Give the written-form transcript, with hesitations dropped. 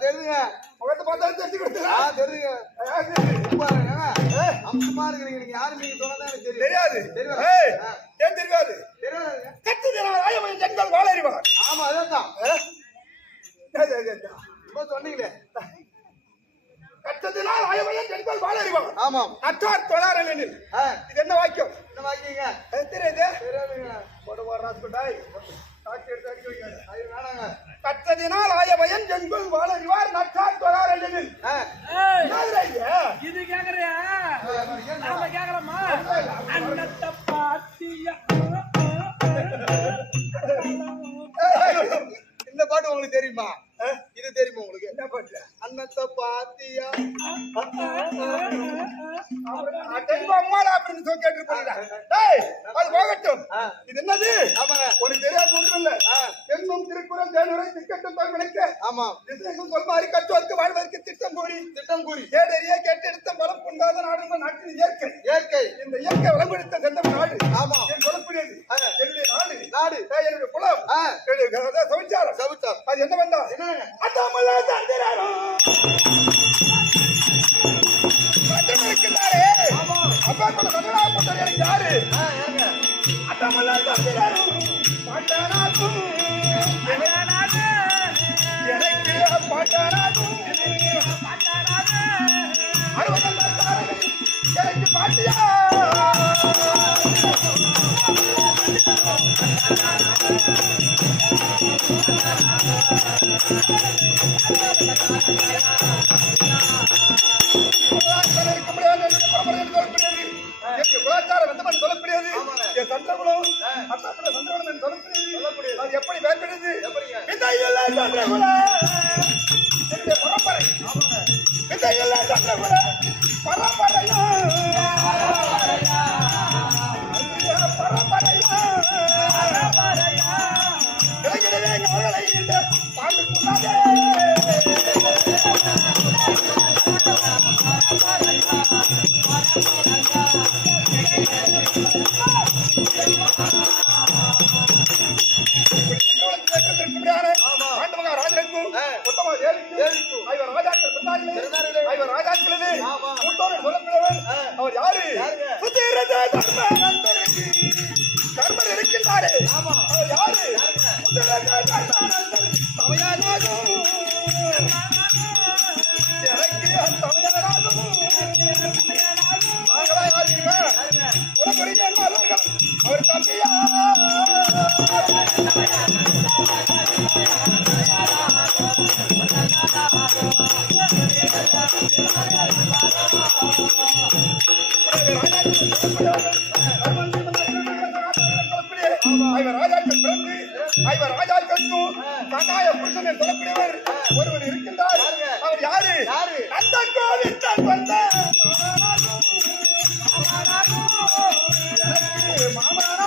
தெரியுங்க முகத்தை பார்த்தா தெரிஞ்சு கொடுத்தா தெரியுங்க அம்மா இருக்கிறீங்க நீங்க யாரு நீங்க சொன்னதா எனக்கு தெரியாது ஏன் தெரியாது கத்துதனால ஜென்கள் வாழ அறிவார் ஆமா அதான் சொன்னீங்களே கற்றதினால் ஆயமையன் ஜென்கள் வாழ அறிவார் ஆமாம் நற்றார் தொழாரல் இது என்ன வாக்கியம் என்ன வாக்கியங்க தெரியாதுங்க கற்றதினால் ஆயமையன் ஜென்கள் வாழ அறிவார் நற்றார் தொழாரல் இது கேக்குறியா நாம கேக்குறோமா அன்னத்தை பாத்தியா இந்த பாட்டு உங்களுக்கு தெரியுமா இது தெரியுமா உங்களுக்கு என்ன பாட்டு அன்னத்தை பாத்தியா அப்படின்னு கேட்டு அது போகட்டும் இது என்னது உனக்கு தெரியாது ஒன்றும் இல்ல எங்கும் திருக்குறள் தேனுரை திக்கட்டும் தோல்வினைக்க ஆமா திசைக்கும் சொல்மாறி கற்றுவதற்கு வாழ்வதற்கு திட்டம் கூறி கேடறிய கேட்டெடுத்த பலம் கொண்டாத நாடு நாட்டின் இயற்கை இந்த இயற்கை வளம்படுத்த சென்ற நாடு ஆமா என் சொல்லக்கூடியது என்னுடைய நாடு என்னுடைய குலம் சவிச்சாரம் அது என்ன வேண்டா அப்பா கூட சங்கடா போட்டாரு எனக்கு யாரு அட்டமல்லா தந்திராரும் பாட்டானாகும் எனக்கு பாட்டானாகும் எனக்கு பாட்டியா சொல்லக்கூடியது என் சந்திரகுலம் அத்தாத்துல சந்திரகுலம் என்று சொல்லக்கூடியது அது எப்படி வேறுபடுது என்னுடைய பரம்பரை அவர் யாரு தர்மர் இருக்கின்றாரே அவர் யாரு அவர் தம்பியா ராஜாக்களுக்கும் கட்டாய புருஷன் சொல்லக்கூடியவர் ஒருவர் இருக்கின்றார் அவர் யாரு அந்த கோவில் வந்த மாமனாகும்